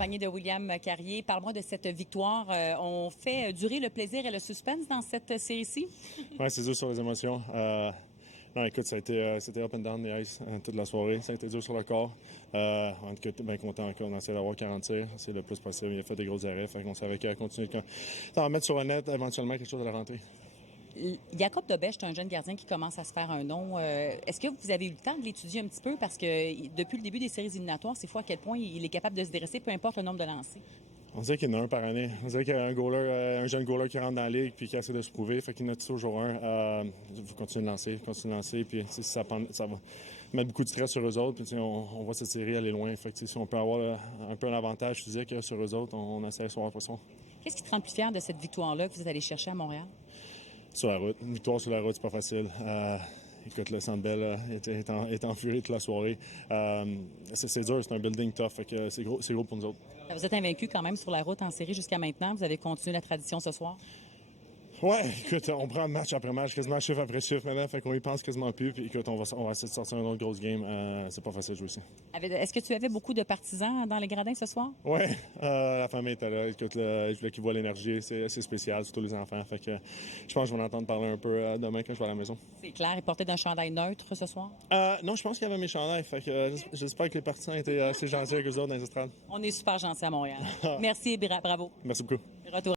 accompagné de William Carrier. Parle-moi de cette victoire. On fait durer le plaisir et le suspense dans cette série-ci? Oui, c'est dur sur les émotions. Non, écoute, c'était up and down the ice toute la soirée. Ça a été dur sur le corps. En tout cas, bien content qu'on essaie d'avoir 40 tirs. C'est le plus possible. Il a fait des gros arrêts. Fait qu'on savait qu'il allait continuer de mettre sur le net éventuellement quelque chose à la rentrée. Jacob Dobèche, c'est un jeune gardien qui commence à se faire un nom. Est-ce que vous avez eu le temps de l'étudier un petit peu? Parce que depuis le début des séries éliminatoires, c'est fou à quel point il est capable de se dresser, peu importe le nombre de lancers. On dirait qu'il y en a un par année. On dirait qu'il y a un jeune goaler qui rentre dans la ligue puis qui essaie de se prouver. Fait qu'il y en a toujours un. Il faut continuer de lancer. Puis ça va mettre beaucoup de stress sur eux autres. Puis on voit cette série aller loin. Fait que si on peut avoir un peu un avantage physique sur eux autres, on essaie sur la poisson. Qu'est-ce qui te rend plus fier de cette victoire-là que vous êtes allé chercher à Montréal? Sur la route. Une victoire sur la route, c'est pas facile. Écoute, le Centre Bell est en furie toute la soirée. C'est dur, c'est un building tough. Fait que c'est gros pour nous autres. Vous êtes invaincu quand même sur la route en série jusqu'à maintenant. Vous avez continué la tradition ce soir? Ouais, écoute, on prend match après match, quasiment chiffre après chiffre maintenant, fait qu'on y pense quasiment plus. Puis écoute, on va essayer de sortir une autre grosse game. C'est pas facile de jouer ici. Est-ce que tu avais beaucoup de partisans dans les gradins ce soir? Ouais, la famille était là. Écoute, je voulais qu'ils voient l'énergie. C'est spécial, surtout les enfants. Fait que je pense que je vais en entendre parler un peu demain quand je vais à la maison. C'est clair. Ils portaient d'un chandail neutre ce soir? Non, je pense qu'il y avait mes chandails. Fait que j'espère que les partisans étaient assez gentils avec eux autres dans les estrades. On est super gentils à Montréal. Merci et bravo. Merci beaucoup. Retour